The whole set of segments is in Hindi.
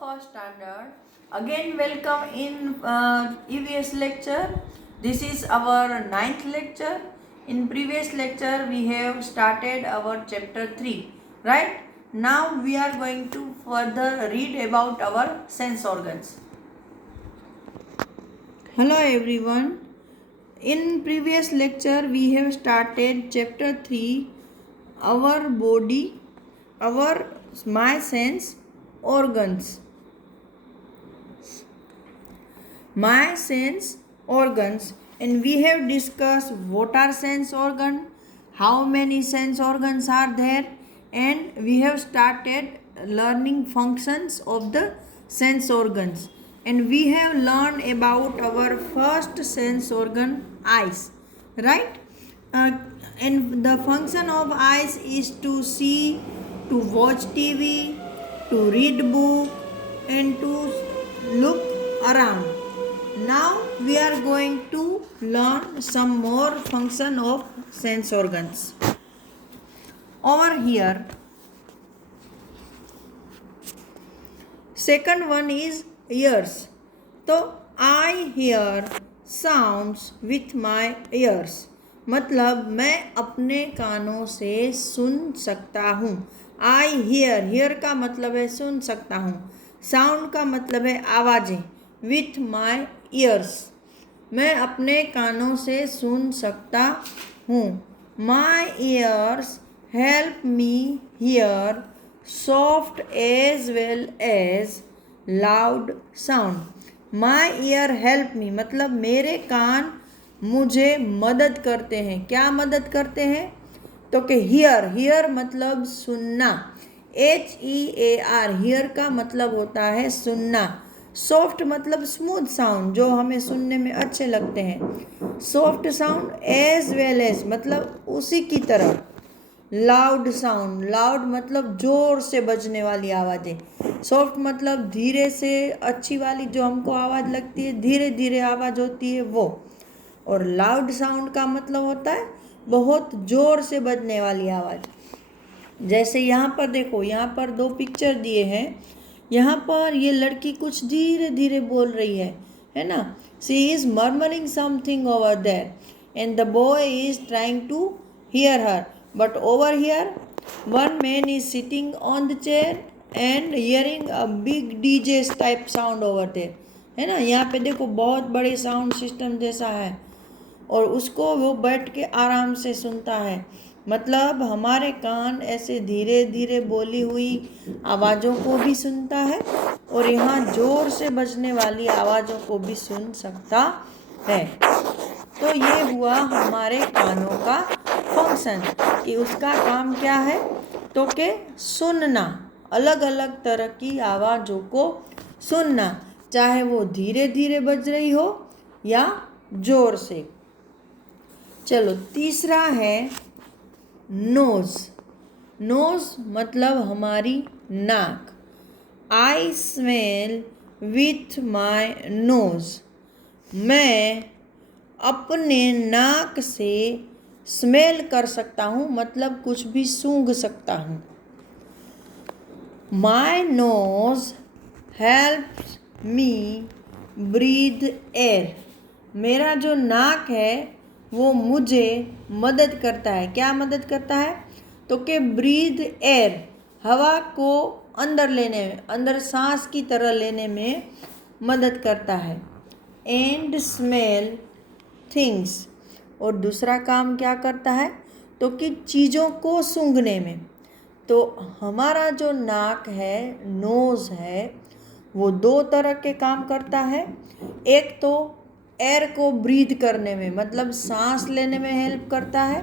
first standard. Again, welcome in EVS lecture. This is our ninth lecture. In previous lecture, we have started our chapter 3. Right? Now we are going to further read about our sense organs. Hello everyone. In previous lecture, we have started chapter 3, our body, my sense organs. My sense organs, and we have discussed what are sense organ, how many sense organs are there, and we have started learning functions of the sense organs, and we have learned about our first sense organ, eyes, right? And the function of eyes is to see, to watch TV, to read book, and to look around. Now we are going to learn some more function of sense organs. Over here, second one is ears. So I hear sounds with my ears. मतलब मैं अपने कानों से सुन सकता हूँ. आई हियर का मतलब है सुन सकता हूँ. साउंड का मतलब है आवाज़ें. विथ माई ईयर्स, मैं अपने कानों से सुन सकता हूँ. My ears help me hear soft as well as loud sound. My ear help me मतलब मेरे कान मुझे मदद करते हैं. क्या मदद करते हैं? तो कि हियर मतलब सुनना. HEAR हियर का मतलब होता है सुनना. सॉफ्ट मतलब स्मूथ साउंड, जो हमें सुनने में अच्छे लगते हैं. Soft sound. As well as मतलब उसी की तरह. लाउड साउंड, लाउड मतलब ज़ोर से बजने वाली आवाज़ें. सॉफ्ट मतलब धीरे से अच्छी वाली, जो हमको आवाज़ लगती है धीरे धीरे आवाज़ होती है वो. और लाउड साउंड का मतलब होता है बहुत ज़ोर से बजने वाली आवाज़. जैसे यहाँ पर देखो, यहाँ पर दो पिक्चर दिए हैं. यहाँ पर ये लड़की कुछ धीरे धीरे बोल रही है ना. She is murmuring something over there and the boy is trying to hear her. But over here one man is sitting on the chair and hearing a big DJ type sound over there. है ना. यहाँ पे देखो बहुत बड़े साउंड सिस्टम जैसा है और उसको वो बैठ के आराम से सुनता है. मतलब हमारे कान ऐसे धीरे धीरे बोली हुई आवाज़ों को भी सुनता है और यहाँ ज़ोर से बजने वाली आवाज़ों को भी सुन सकता है. तो ये हुआ हमारे कानों का फंक्शन कि उसका काम क्या है, तो कि सुनना, अलग अलग तरह की आवाज़ों को सुनना, चाहे वो धीरे धीरे बज रही हो या ज़ोर से. चलो तीसरा है नोज़. नोज़ मतलब हमारी नाक. I smell with my nose. मैं अपने नाक से स्मेल कर सकता हूँ मतलब कुछ भी सूंघ सकता हूँ. My nose helps me breathe air. मेरा जो नाक है वो मुझे मदद करता है. क्या मदद करता है? तो कि ब्रीथ एयर, हवा को अंदर लेने में, अंदर सांस की तरह लेने में मदद करता है. एंड स्मेल थिंग्स, और दूसरा काम क्या करता है, तो कि चीज़ों को सूंघने में. तो हमारा जो नाक है, नोज़ है, वो दो तरह के काम करता है. एक तो एयर को ब्रीथ करने में मतलब सांस लेने में हेल्प करता है,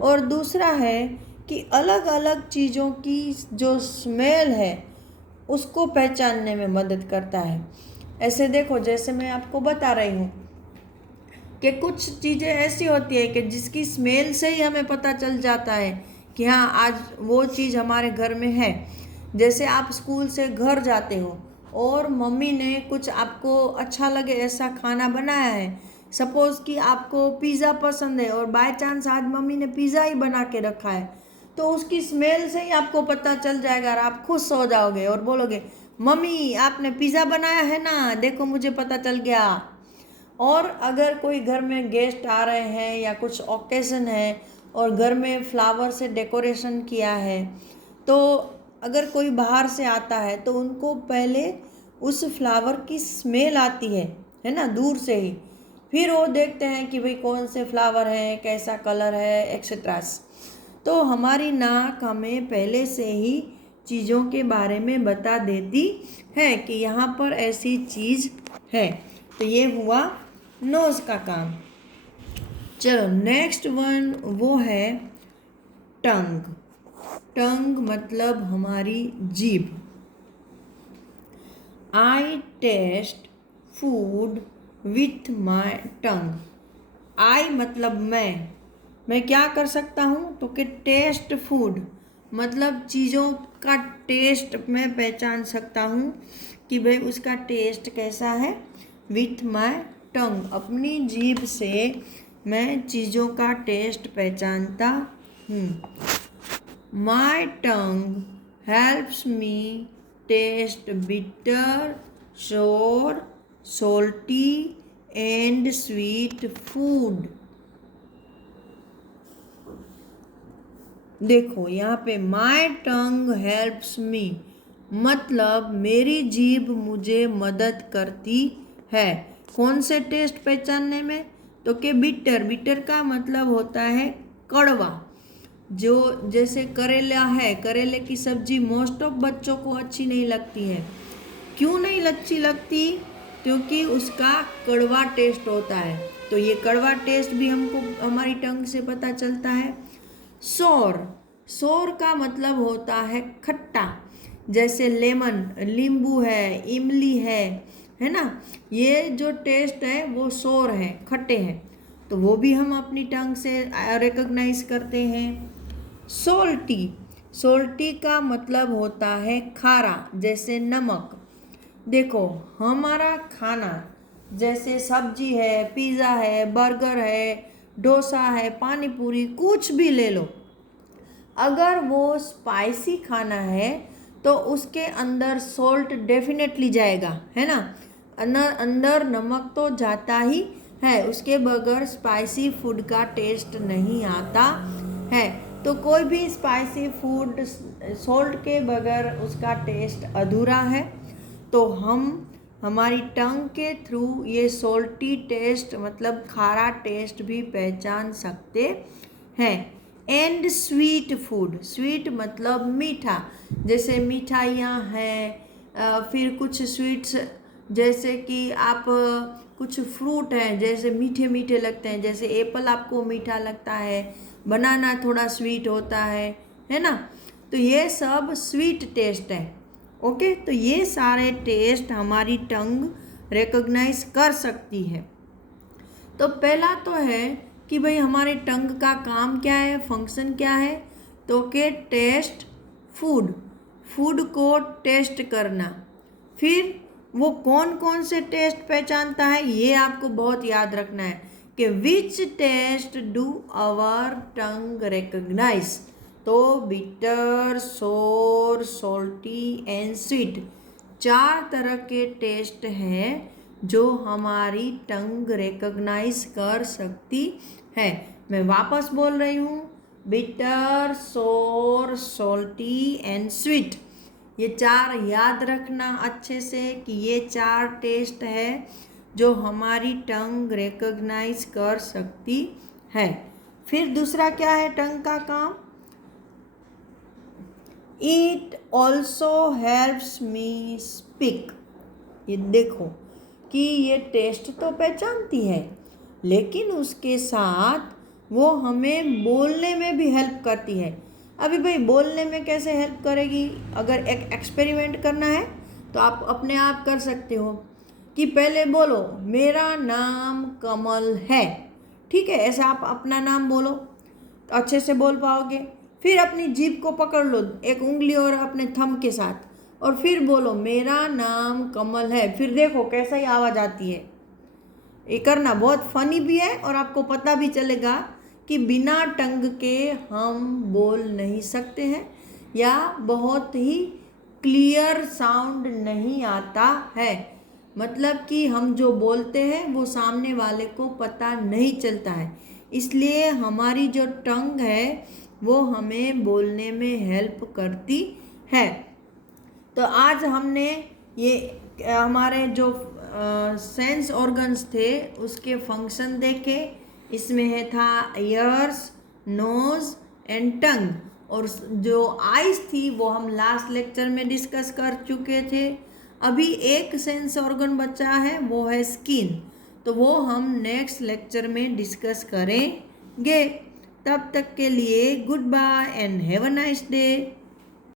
और दूसरा है कि अलग अलग चीज़ों की जो स्मेल है उसको पहचानने में मदद करता है. ऐसे देखो, जैसे मैं आपको बता रही हूँ कि कुछ चीज़ें ऐसी होती है कि जिसकी स्मेल से ही हमें पता चल जाता है कि हाँ आज वो चीज़ हमारे घर में है. जैसे आप स्कूल से घर जाते हो और मम्मी ने कुछ आपको अच्छा लगे ऐसा खाना बनाया है. सपोज़ कि आपको पिज़्ज़ा पसंद है और बाय चांस आज मम्मी ने पिज़्ज़ा ही बना के रखा है, तो उसकी स्मेल से ही आपको पता चल जाएगा और आप खुश हो जाओगे और बोलोगे मम्मी आपने पिज़्ज़ा बनाया है ना, देखो मुझे पता चल गया। और अगर कोई घर में गेस्ट आ रहे हैं या कुछ ओकेज़न है और घर में फ्लावर से डेकोरेशन किया है, तो अगर कोई बाहर से आता है तो उनको पहले उस फ्लावर की स्मेल आती है ना, दूर से ही। फिर वो देखते हैं कि भाई कौन से फ्लावर हैं, कैसा कलर है, एक्सेट्रा। तो हमारी नाक हमें पहले से ही चीज़ों के बारे में बता देती है कि यहाँ पर ऐसी चीज़ है। तो ये हुआ नोज़ का काम। चलो नेक्स्ट वन वो है टंग। टंग मतलब हमारी जीभ। आई टेस्ट फूड विथ माई टंग। आई मतलब मैं क्या कर सकता हूँ, तो कि टेस्ट फूड मतलब चीज़ों का टेस्ट मैं पहचान सकता हूँ कि भाई उसका टेस्ट कैसा है। विथ माई टंग अपनी जीभ से मैं चीज़ों का टेस्ट पहचानता हूँ। माई टंग हेल्प्स मी टेस्ट बिटर, सोर, सोल्टी एंड स्वीट फूड। देखो यहाँ पे माई टंग हेल्प्स मी मतलब मेरी जीभ मुझे मदद करती है कौन से टेस्ट पहचानने में, तो कि बिटर। बिटर का मतलब होता है कड़वा। जो जैसे करेला है, करेले की सब्जी मोस्ट ऑफ बच्चों को अच्छी नहीं लगती है। क्यों नहीं अच्छी लगती, क्योंकि उसका कड़वा टेस्ट होता है। तो ये कड़वा टेस्ट भी हमको हमारी टंग से पता चलता है। सोर, सोर का मतलब होता है खट्टा। जैसे लेमन, नींबू है, इमली है ना, ये जो टेस्ट है वो सोर है, खट्टे हैं। तो वो भी हम अपनी टंग से रिकॉग्नाइज करते हैं। सोल्टी, सोल्टी का मतलब होता है खारा, जैसे नमक। देखो हमारा खाना जैसे सब्जी है, पिज़्ज़ा है, बर्गर है, डोसा है, पानी पूरी, कुछ भी ले लो, अगर वो स्पाइसी खाना है तो उसके अंदर सोल्ट डेफिनेटली जाएगा, है ना। अंदर नमक तो जाता ही है, उसके बगैर स्पाइसी फूड का टेस्ट नहीं आता है। तो कोई भी स्पाइसी फूड सोल्ट के बगैर उसका टेस्ट अधूरा है। तो हम हमारी टंग के थ्रू ये सोल्टी टेस्ट मतलब खारा टेस्ट भी पहचान सकते हैं। एंड स्वीट फूड, स्वीट मतलब मीठा, जैसे मिठाइयाँ हैं, फिर कुछ स्वीट्स जैसे कि आप कुछ फ्रूट हैं जैसे मीठे मीठे लगते हैं, जैसे एप्पल आपको मीठा लगता है, बनाना थोड़ा स्वीट होता है ना। तो ये सब स्वीट टेस्ट है। ओके, तो ये सारे टेस्ट हमारी टंग रिकॉग्नाइज कर सकती है। तो पहला तो है कि भाई हमारे टंग का काम क्या है, फंक्शन क्या है, तो कि टेस्ट फूड, फूड को टेस्ट करना। फिर वो कौन कौन से टेस्ट पहचानता है, ये आपको बहुत याद रखना है कि which taste do our tongue recognise. तो bitter, sour, salty and sweet, 4 तरह के टेस्ट हैं जो हमारी टंग रिकॉग्नाइज कर सकती है। मैं वापस बोल रही हूँ, bitter, sour, salty and sweet, ये 4 याद रखना अच्छे से कि ये 4 टेस्ट है जो हमारी टंग रिकॉग्नाइज कर सकती है। फिर दूसरा क्या है टंग का काम, it also helps me speak. ये देखो कि ये टेस्ट तो पहचानती है, लेकिन उसके साथ वो हमें बोलने में भी हेल्प करती है। अभी भाई बोलने में कैसे हेल्प करेगी, अगर एक एक्सपेरिमेंट करना है तो आप अपने आप कर सकते हो कि पहले बोलो मेरा नाम कमल है, ठीक है, ऐसा आप अपना नाम बोलो तो अच्छे से बोल पाओगे। फिर अपनी जीभ को पकड़ लो एक उंगली और अपने थंब के साथ, और फिर बोलो मेरा नाम कमल है, फिर देखो कैसा ही आवाज़ आती है। ये करना बहुत फनी भी है और आपको पता भी चलेगा कि बिना टंग के हम बोल नहीं सकते हैं, या बहुत ही क्लियर साउंड नहीं आता है। मतलब कि हम जो बोलते हैं वो सामने वाले को पता नहीं चलता है, इसलिए हमारी जो टंग है वो हमें बोलने में हेल्प करती है। तो आज हमने ये हमारे जो सेंस ऑर्गन्स थे उसके फंक्शन देखे। इसमें है था ईयर्स, नोज एंड टंग, और जो आइज थी वो हम लास्ट लेक्चर में डिस्कस कर चुके थे। अभी एक सेंस ऑर्गन बचा है, वो है स्किन, तो वो हम नेक्स्ट लेक्चर में डिस्कस करेंगे। तब तक के लिए goodbye and have a nice day.